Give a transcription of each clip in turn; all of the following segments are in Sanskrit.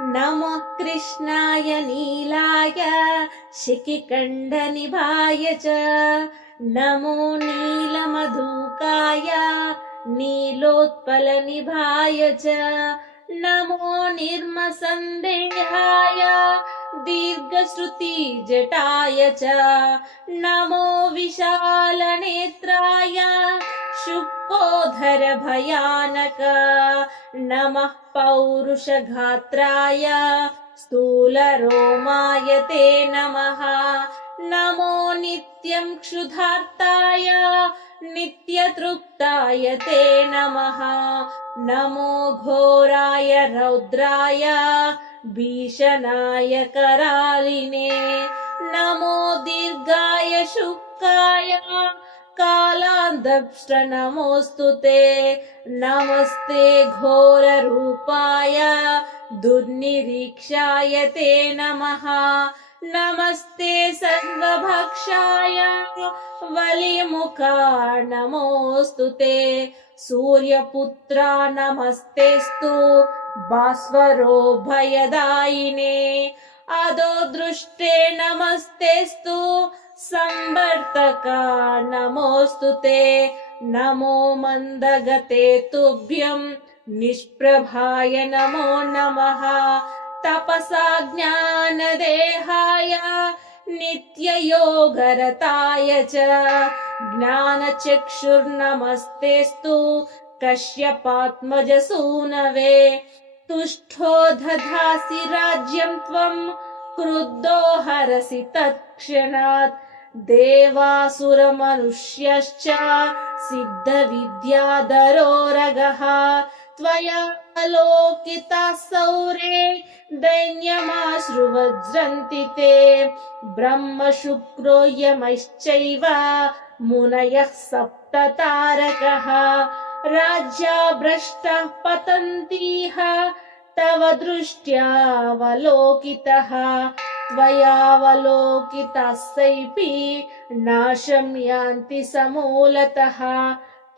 नमः कृष्णाय नीलाय शिखिकण्ठनिभाय च नमो नीलमधुकाय नीलोत्पलनिभाय च नमो निर्मसन्देहाय दीर्घश्रुतिजटाय च नमो विशालनेत्राय शुक्कोधरभयानक नमः पौरुषगात्राय स्थूलरोमाय ते नमः नमो नित्यं क्षुधार्ताय नित्यतृप्ताय ते नमः नमो घोराय रौद्राय भीषणाय करालिने नमो दीर्घाय शुक्काय कालान्दप्ष्ट नमोऽस्तु ते नमस्ते घोररूपाय दुर्निरीक्षाय ते नमः नमस्ते सर्वभक्षाय वलिमुखा नमोऽस्तु ते सूर्यपुत्रा नमस्तेस्तु भास्वरो भयदायिने अधो दृष्टे नमस्तेस्तु संवर्तका नमोऽस्तु ते नमो मन्दगते तुभ्यं निष्प्रभाय नमो नमः तपसा ज्ञानदेहाय नित्ययोगरताय च ज्ञानचक्षुर्नमस्तेस्तु कश्यपात्मजसूनवे तुष्टो दधासि राज्यं त्वं क्रुद्धो हरसि तत्क्षणात् देवासुरमनुष्यश्च सिद्धविद्याधरोरगः त्वया अलोकिताः सौरे दैन्यमाश्रुवज्रन्ति ते ब्रह्मशुक्रो यमश्चैव मुनयः सप्ततारकः राज्याभ्रष्टाः पतन्तीह तव दृष्ट्यावलोकितः त्वयावलोकितास्सैपि नाशं यान्ति समूलतः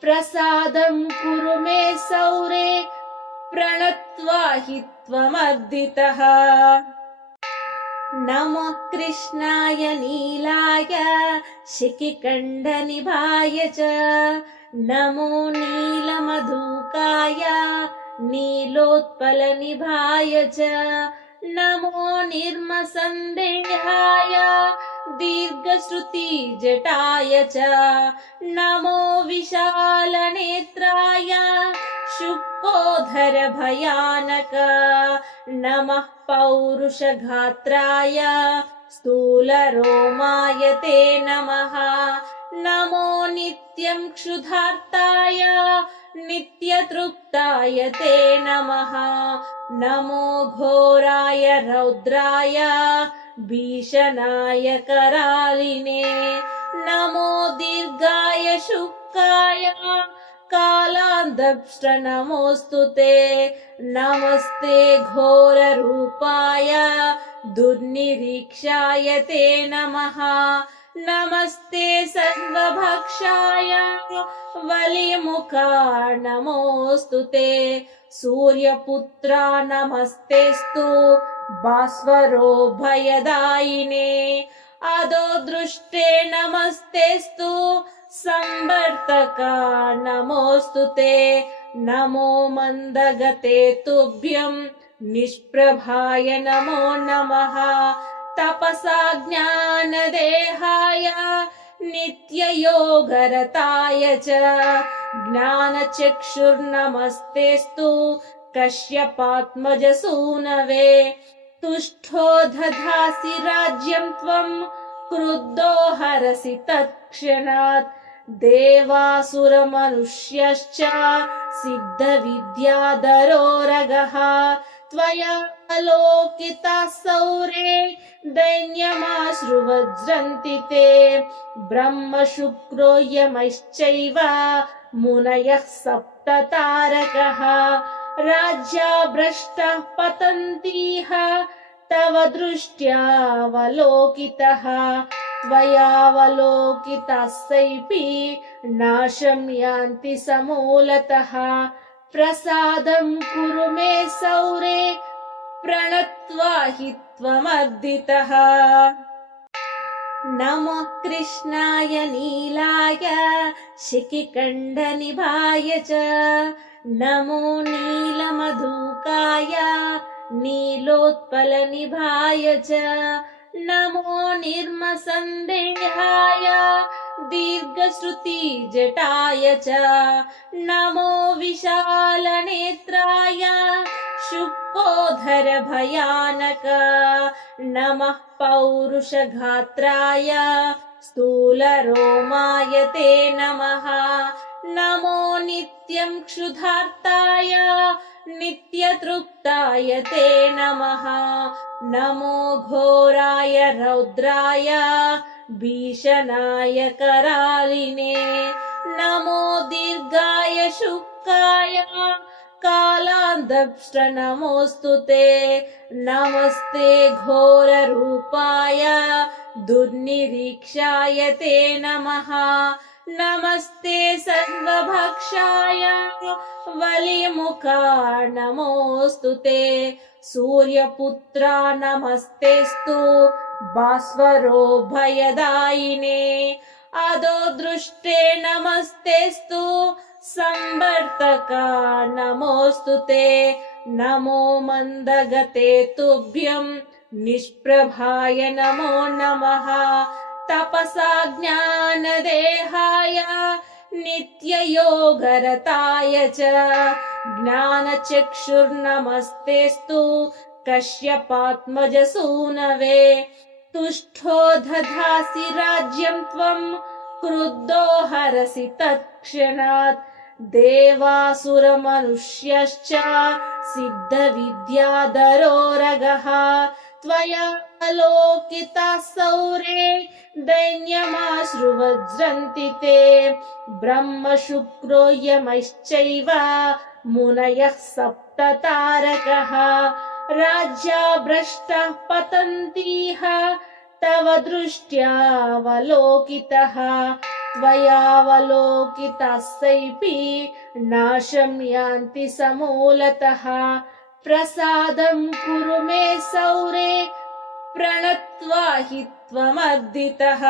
प्रसादं कुरु मे सौरे प्रणत्वा हि त्वमर्दितः नमः कृष्णाय नीलाय शिखिकण्ठनिभाय च नमो नीलमधुकाय नीलोत्पलनिभाय च नमो निर्मसन्देहाय दीर्घश्रुतिजटाय च नमो विशालनेत्राय शुक्कोधरभयानक नमः पौरुषगात्राय स्थूलरोमाय ते नमः नमो नित्यं क्षुधार्ताय नित्यतृप्ताय ते नमः नमो घोराय रौद्राय भीषणाय करालिने नमो दीर्घाय शुक्काय कालान्दप्ष्ट नमोऽस्तु ते नमस्ते घोररूपाय दुर्निरीक्षाय ते नमः नमस्ते सर्वभक्षाय वलिमुखा नमोऽस्तु ते सूर्यपुत्रा नमस्तेस्तु भास्वरो भयदायिने अधो दृष्टे नमस्तेस्तु संवर्तका नमोऽस्तु ते नमो मन्दगते तुभ्यं निष्प्रभाय नमो नमः तपसा ज्ञानदेहाय नित्ययोगरताय च ज्ञानचक्षुर्नमस्तेस्तु कश्यपात्मजसूनवे तुष्टो दधासि राज्यं त्वं क्रुद्धो हरसि तत्क्षणात् देवासुरमनुष्यश्च सिद्धविद्याधरोरगः त्वया अलोकिताः सौरे दैन्यमाश्रुवज्रन्ति ते ब्रह्मशुक्रो यमश्चैव मुनयः सप्ततारकः राज्याभ्रष्टाः पतन्तीह तव दृष्ट्यावलोकितः त्वयावलोकितास्सैपि नाशं यान्ति समूलतः प्रसादं कुरु मे सौरे प्रण हि त्वमर्दितः। नमः कृष्णाय नीलाय शिखिखण्डनिभाय च नमो नीलमधुकाय नीलोत्पलनिभाय च नमो निर्मसन्देहाय दीर्घश्रुतिजटाय च नमो विशालनेत्राय शुक्कोधरभयानक नमः पौरुषगात्राय स्थूलरोमाय ते नमः। नमो नित्यं क्षुधार्ताय नित्यतृप्ताय ते नमः। नमो घोराय रौद्राय भीषणाय करालिने नमो दीर्घाय शुक्काय कालान्दंष्ट नमोऽस्तु ते। नमस्ते घोररूपाय दुर्निरीक्षाय ते नमः। नमस्ते सर्वभक्षाय वलिमुखा नमोऽस्तु ते। सूर्यपुत्रा नमस्तेस्तु भास्वरो भयदायिने अधो दृष्टे नमस्तेस्तु संवर्तका नमोऽस्तु ते। नमो मन्दगते तुभ्यं निष्प्रभाय नमो नमः। तपसा ज्ञानदेहाय नित्ययोगरताय च ज्ञानचक्षुर्नमस्तेस्तु कश्यपात्मजसूनवे। तुष्टो दधासि राज्यं त्वं क्रुद्धो हरसि तत्क्षणात् देवासुरमनुष्यश्च सिद्धविद्याधरोरगः त्वया अलोकिताः सौरे दैन्यमाश्रुवज्रन्ति ते। ब्रह्म शुक्रो यमश्चैव मुनयः सप्त तारकः राज्याभ्रष्टाः पतन्तीह तव दृष्ट्यावलोकितः। त्वयावलोकितास्सैपि नाशं यान्ति समूलतः। प्रसादं कुरु मे सौरे प्रणत्वा हि त्वमर्दितः।